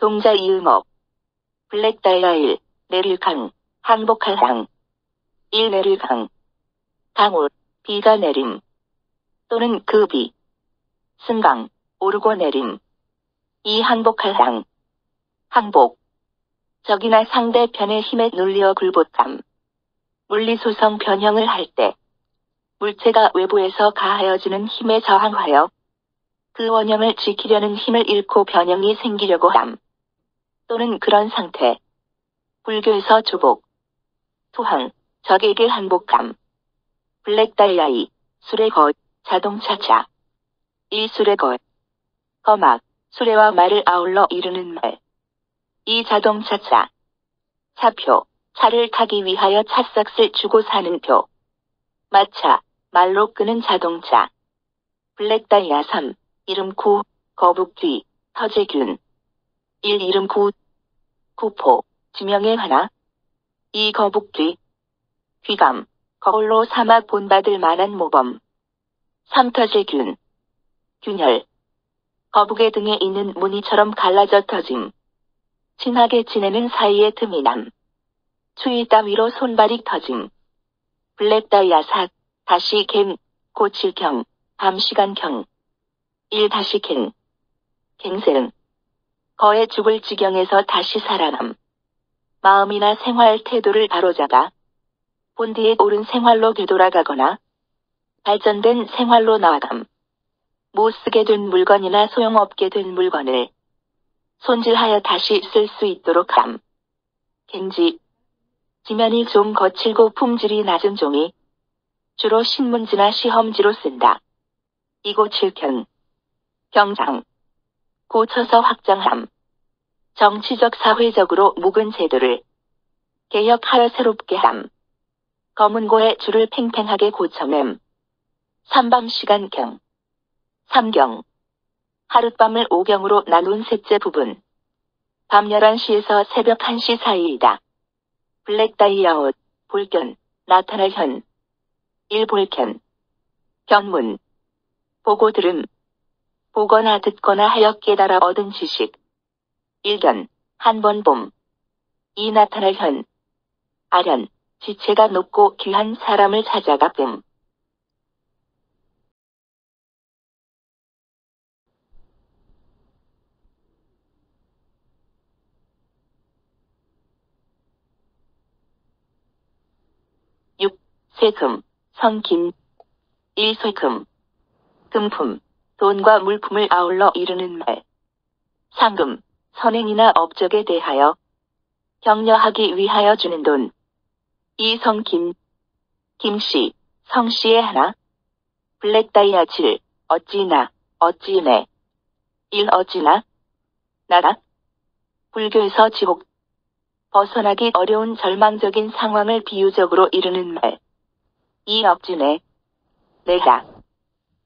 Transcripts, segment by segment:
동자 이음업. 블랙다이아 1. 내릴강. 항복할 강. 1. 내릴강. 강올. 비가 내림. 또는 그 비. 승강. 오르고 내림. 2. 항복할 강. 항복. 적이나 상대편의 힘에 눌려 굴복함. 물리소성 변형을 할 때 물체가 외부에서 가하여지는 힘에 저항하여 그 원형을 지키려는 힘을 잃고 변형이 생기려고 함. 또는 그런 상태. 불교에서 조복. 투항, 적에게 항복함. 블랙다이아 2. 수레 거, 자동차차. 1. 수레 거. 거막, 수레와 말을 아울러 이루는 말. 2. 자동차차. 차표, 차를 타기 위하여 찻싹을 주고 사는 표. 마차, 말로 끄는 자동차. 블랙다이아 3. 이름 9. 거북 뒤, 터제균. 1. 이름 9. 구포, 지명의 하나. 2. 거북 뒤. 귀감, 거울로 삼아 본받을 만한 모범. 3. 터제균. 균열. 거북의 등에 있는 무늬처럼 갈라져 터짐. 친하게 지내는 사이의 틈이 남. 추위 따위로 손발이 터짐. 블랙다이아 4. 다시 갱, 고칠경, 밤시간경. 1. 다시 갱. 갱생. 거의 죽을 지경에서 다시 살아남. 마음이나 생활 태도를 바로잡아 본디에 옳은 생활로 되돌아가거나 발전된 생활로 나아감. 못 쓰게 된 물건이나 소용없게 된 물건을 손질하여 다시 쓸 수 있도록 함. 갱지. 지면이 좀 거칠고 품질이 낮은 종이 주로 신문지나 시험지로 쓴다. 2. 고칠경. 경장. 고쳐서 확장함. 정치적 사회적으로 묵은 제도를 개혁하여 새롭게 함. 검은고의 줄을 팽팽하게 고쳐냄. 3. 밤시간경. 삼경. 하룻밤을 5경으로 나눈 셋째 부분. 밤 11시에서 새벽 1시 사이이다. 블랙다이아 5. 볼견, 나타날 현. 1. 볼견. 견문. 보고 들음. 보거나 듣거나 하여 깨달아 얻은 지식. 1견, 한 번 봄. 2. 나타날 현. 아련, 지체가 높고 귀한 사람을 찾아가 쁨. 쇠금, 성김. 1. 쇠금. 금품, 돈과 물품을 아울러 이루는 말. 상금, 선행이나 업적에 대하여 격려하기 위하여 주는 돈. 2. 성김. 김씨, 성씨의 하나. 블랙다이아 7. 어찌나, 어찌네. 1. 어찌나. 나다. 불교에서 지옥. 벗어나기 어려운 절망적인 상황을 비유적으로 이루는 말. 2. 억지네. 내가.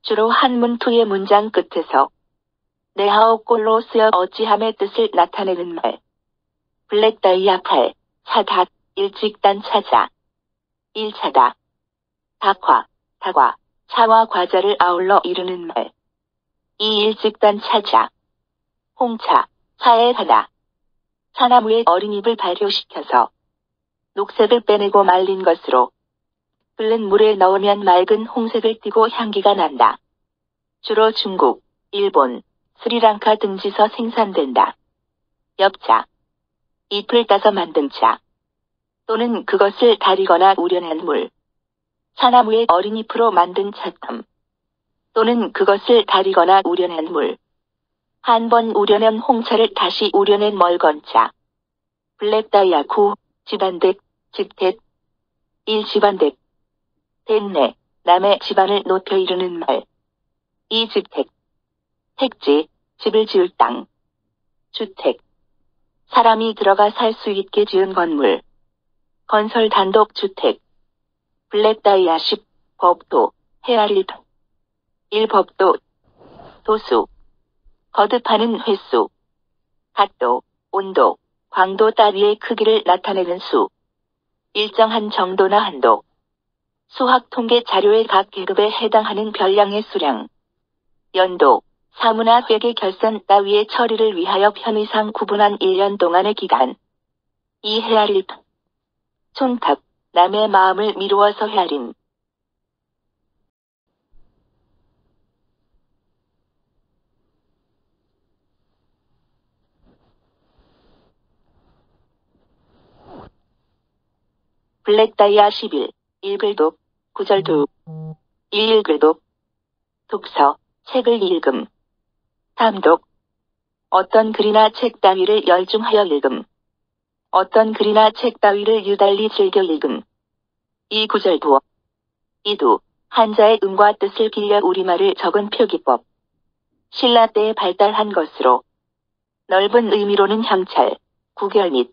주로 한문투의 문장 끝에서 내하옵골로 쓰여 어찌함의 뜻을 나타내는 말. 블랙다이아 8. 차다. 일직단 차자. 1차다. 닭화, 다과, 차와 과자를 아울러 이루는 말. 2. 일직단 차자. 홍차, 차의 하나. 차나무의 어린잎을 발효시켜서 녹색을 빼내고 말린 것으로 끓는 물에 넣으면 맑은 홍색을 띠고 향기가 난다. 주로 중국, 일본, 스리랑카 등지서 생산된다. 엽차. 잎을 따서 만든 차. 또는 그것을 달이거나 우려낸 물. 차나무의 어린잎으로 만든 찻감. 또는 그것을 달이거나 우려낸 물. 한 번 우려낸 홍차를 다시 우려낸 멀건차. 블랙다이아 9. 집안댁, 집택. 1. 집안댁. 댄내, 남의 집안을 높여 이루는 말. 2. 집택. 택지, 집을 지을 땅. 주택. 사람이 들어가 살 수 있게 지은 건물. 건설 단독 주택. 블랙다이아 10. 법도, 헤아릴 도. 1. 법도. 도수. 거듭하는 횟수. 각도, 온도, 광도 따위의 크기를 나타내는 수. 일정한 정도나 한도. 수학 통계 자료의 각 계급에 해당하는 별량의 수량. 연도, 사무나 회계 결산 따위의 처리를 위하여 편의상 구분한 1년 동안의 기간. 이 헤아릴 촌탁, 남의 마음을 미루어서 헤아림. 블랙다이아 11. 1글독, 구절독. 1글독. 독서, 책을 읽음. 탐독. 어떤 글이나 책 따위를 열중하여 읽음. 어떤 글이나 책 따위를 유달리 즐겨 읽음. 이 구절도. 이도, 한자의 음과 뜻을 빌려 우리말을 적은 표기법. 신라 때에 발달한 것으로 넓은 의미로는 형찰, 구결 및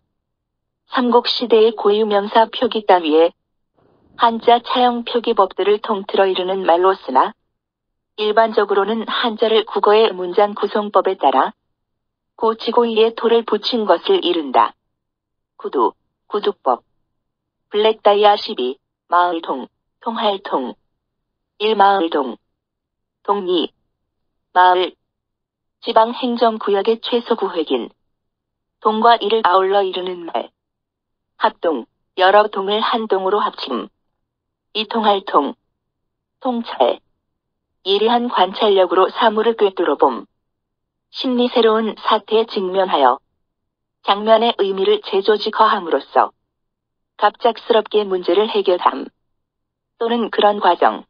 삼국시대의 고유명사 표기 따위에 한자 차형 표기법들을 통틀어 이르는 말로 쓰나 일반적으로는 한자를 국어의 문장 구성법에 따라 고치고 이에 토를 붙인 것을 이른다. 구두, 구두법. 블랙다이아 12. 마을동, 통할통. 1마을동. 동리. 마을. 지방행정구역의 최소구획인. 동과 이를 아울러 이르는 말. 합동, 여러 동을 한 동으로 합침. 이 통할통. 통찰. 예리한 관찰력으로 사물을 꿰뚫어봄. 심리 새로운 사태에 직면하여 장면의 의미를 재조직화함으로써 갑작스럽게 문제를 해결함. 또는 그런 과정.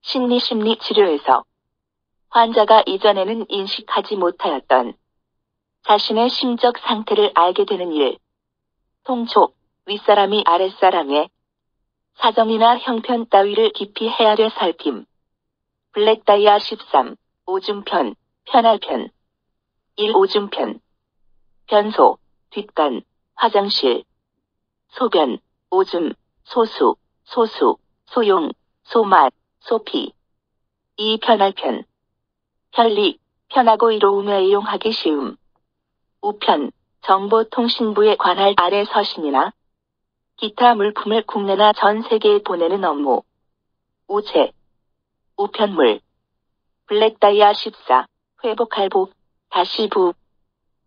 심리 치료에서 환자가 이전에는 인식하지 못하였던 자신의 심적 상태를 알게 되는 일. 통촉, 윗사람이 아랫사람의 사정이나 형편 따위를 깊이 헤아려 살핌. 블랙다이아 13. 오줌편, 편할편. 1. 오줌편. 변소, 뒷간, 화장실. 소변, 오줌, 소수, 소용, 소맛, 소피. 2. 편할편. 편리, 편하고 이로우며 이용하기 쉬움. 우편, 정보통신부에 관할 아래 서신이나 기타 물품을 국내나 전 세계에 보내는 업무. 우체. 우편물. 블랙다이아 14. 회복할복, 다시 부.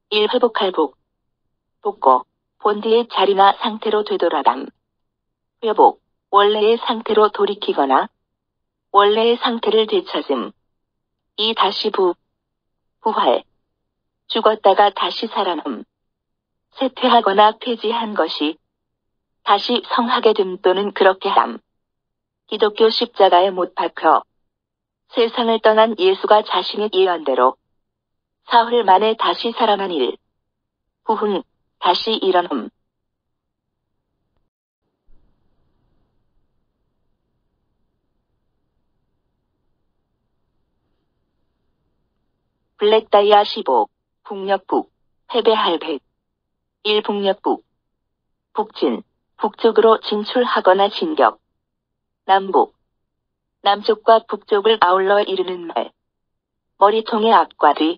1. 회복할복. 복고, 본디의 자리나 상태로 되돌아감. 회복, 원래의 상태로 돌이키거나 원래의 상태를 되찾음. 2. 다시 부. 부활. 죽었다가 다시 살아남. 쇠퇴하거나 폐지한 것이 다시 성하게 됨 또는 그렇게 함. 기독교 십자가에 못 박혀 세상을 떠난 예수가 자신의 예언대로 사흘 만에 다시 살아난 일. 부흥, 다시 일어남. 블랙다이아 15. 북녘북, 패배할백. 1. 북녘북. 북진, 북쪽으로 진출하거나 진격. 남북. 남쪽과 북쪽을 아울러 이르는 말. 머리통의 앞과 뒤.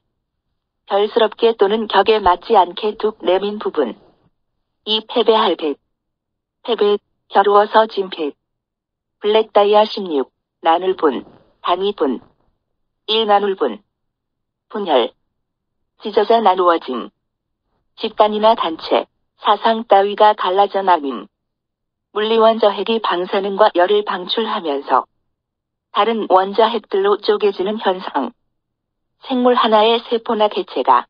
결스럽게 또는 격에 맞지 않게 뚝 내민 부분. 2. 패배할백. 패배, 겨루어서 진패. 블랙다이아 16. 나눌분, 단위분. 1. 나눌분. 분열. 찢어져 나누어짐. 집단이나 단체, 사상 따위가 갈라져 나밈. 물리원자핵이 방사능과 열을 방출하면서 다른 원자핵들로 쪼개지는 현상. 생물 하나의 세포나 개체가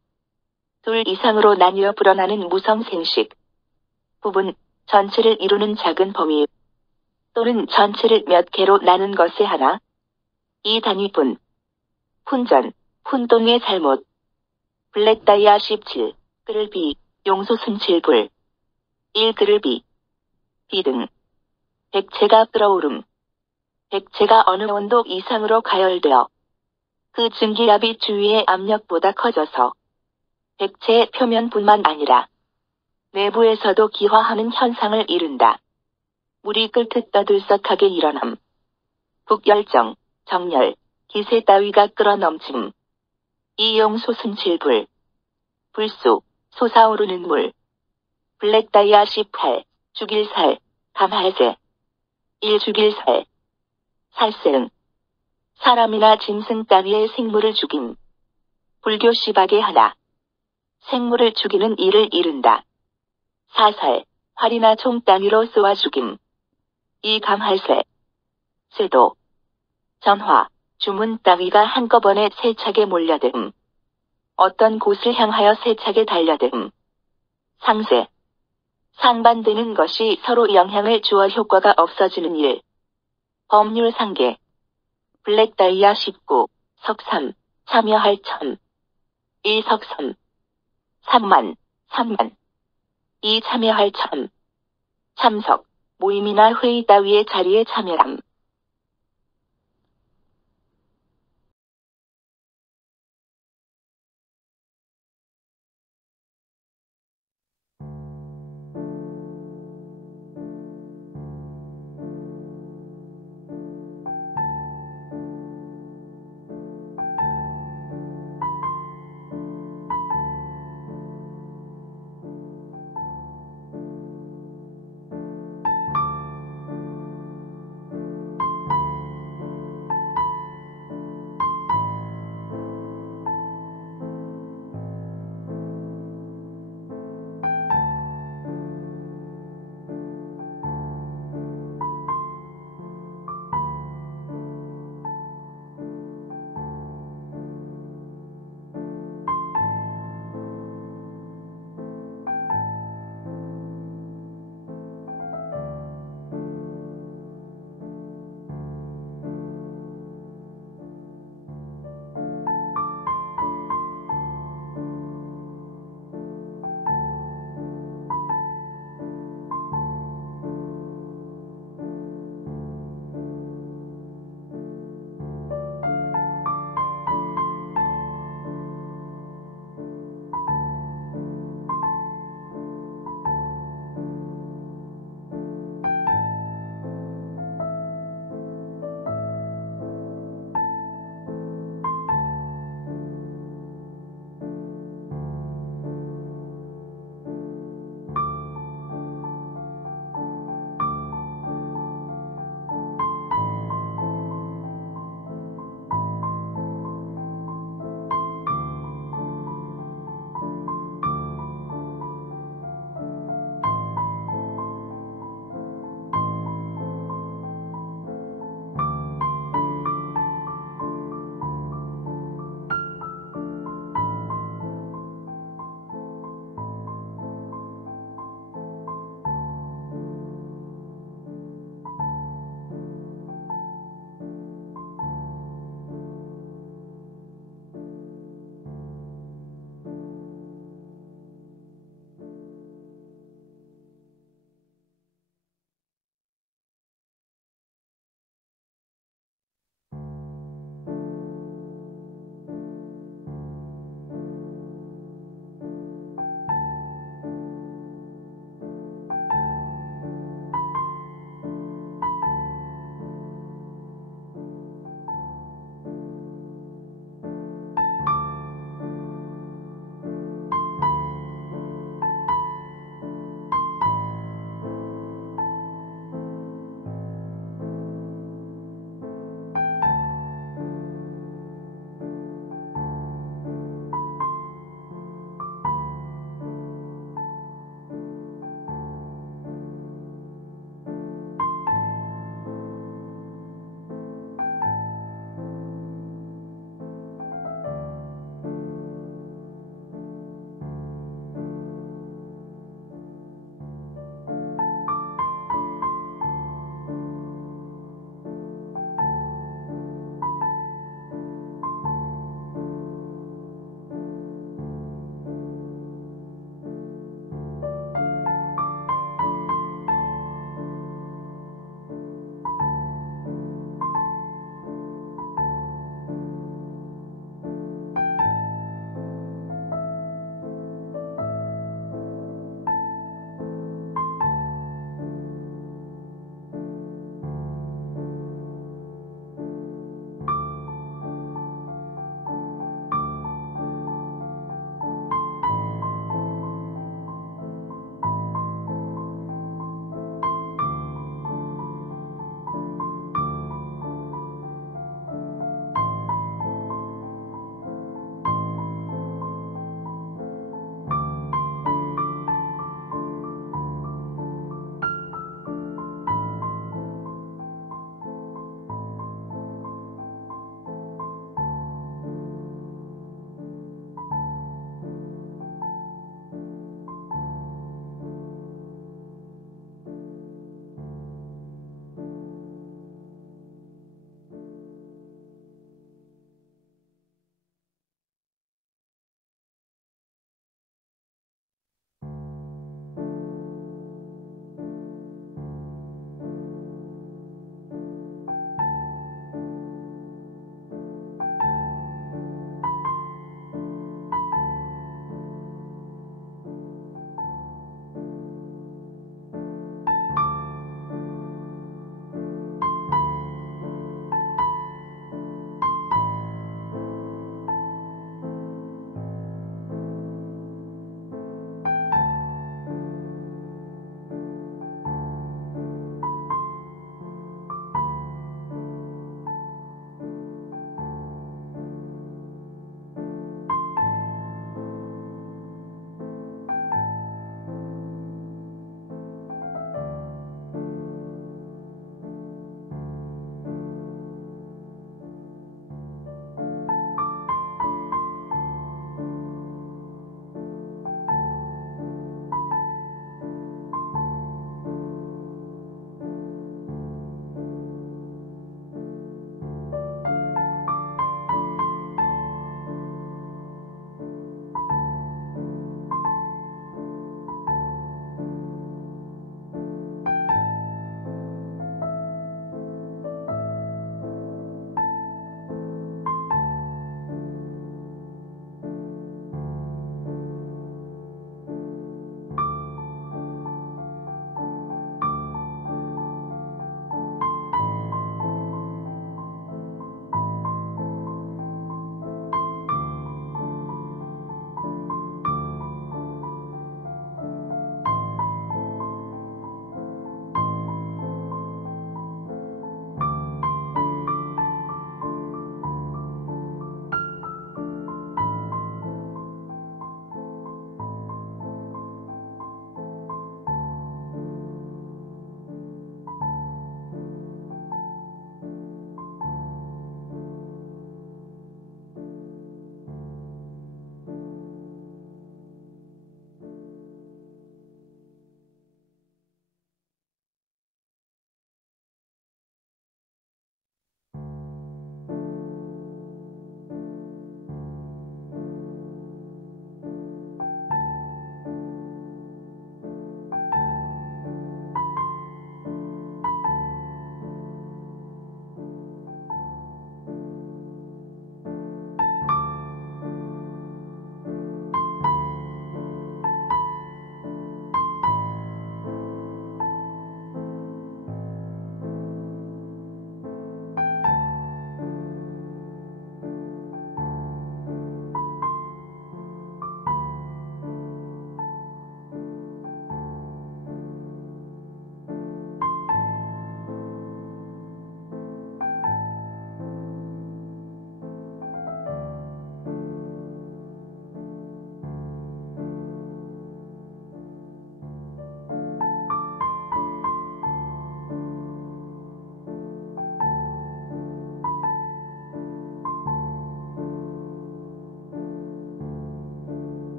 둘 이상으로 나뉘어 불어나는 무성생식. 부분, 전체를 이루는 작은 범위 또는 전체를 몇 개로 나눈 것의 하나. 2. 단위분. 훈전, 훈동의 잘못. 블랙다이아 17. 그를비, 용소순칠불. 1. 그를비. 비등. 백체가 끓어오름. 백체가 어느 온도 이상으로 가열되어 그 증기압이 주위의 압력보다 커져서 백체의 표면뿐만 아니라 내부에서도 기화하는 현상을 이룬다. 물이 끓듯 떠들썩하게 일어남. 북열정, 정열, 기세 따위가 끓어넘침. 이 용소순칠불. 불쑥, 솟아오르는 물. 블랙다이아 18. 죽일살, 감할새. 1. 죽일살. 살생. 사람이나 짐승 따위의 생물을 죽임. 불교 시박의 하나. 생물을 죽이는 일을 이른다. 사살, 활이나 총 따위로 쏘아 죽임. 이 감할쇠, 쇠도, 전화, 주문 따위가 한꺼번에 세차게 몰려듦. 어떤 곳을 향하여 세차게 달려듦. 상쇄, 상반되는 것이 서로 영향을 주어 효과가 없어지는 일. 법률 상계, 블랙 다이아 19, 석삼, 참여할 참. 1 석삼, 3만, 3만. 2 참여할 참. 참석, 모임이나 회의 따위의 자리에 참여함.